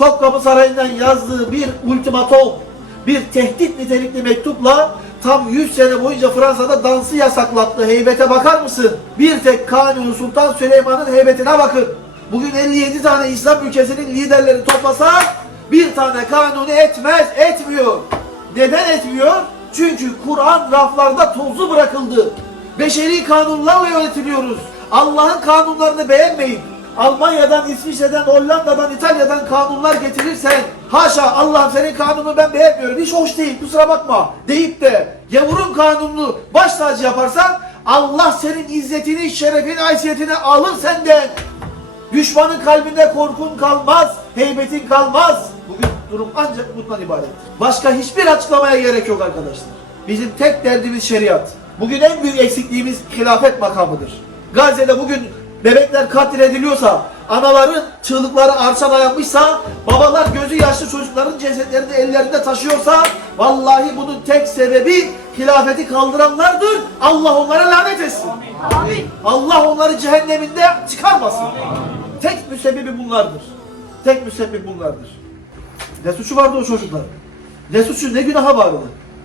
Topkapı Sarayı'ndan yazdığı bir ultimatom, bir tehdit nitelikli mektupla tam 100 sene boyunca Fransa'da dansı yasaklattı. Heybete bakar mısın? Bir tek Kanuni Sultan Süleyman'ın heybetine bakın. Bugün 57 tane İslam ülkesinin liderleri toplasak bir tane kanuni etmez, etmiyor. Neden etmiyor? Çünkü Kur'an raflarda tozlu bırakıldı. Beşeri kanunlarla yönetiliyoruz. Allah'ın kanunlarını beğenmeyip Almanya'dan, İsviçre'den, Hollanda'dan, İtalya'dan kanunlar getirirsen haşa Allah senin kanunu ben beğenmiyorum hiç hoş değil kusura bakma deyip de gavurun kanununu baş tacı yaparsan Allah senin izzetini, şerefini, haysiyetini alır senden. Düşmanın kalbinde korkun kalmaz, heybetin kalmaz. Bugün durum ancak bundan ibaret. Başka hiçbir açıklamaya gerek yok arkadaşlar. Bizim tek derdimiz şeriat. Bugün en büyük eksikliğimiz hilafet makamıdır. Gazze'de bugün bebekler katil ediliyorsa, anaların çığlıkları arşa dayanmışsa, babalar gözü yaşlı çocukların cesetlerini ellerinde taşıyorsa, vallahi bunun tek sebebi hilafeti kaldıranlardır. Allah onlara lanet etsin. Allah onları cehenneminde çıkarmasın. Tek müsebbibi bunlardır. Tek müsebbip bunlardır. Ne suçu vardı o çocukların? Ne suçu, ne günahı vardı?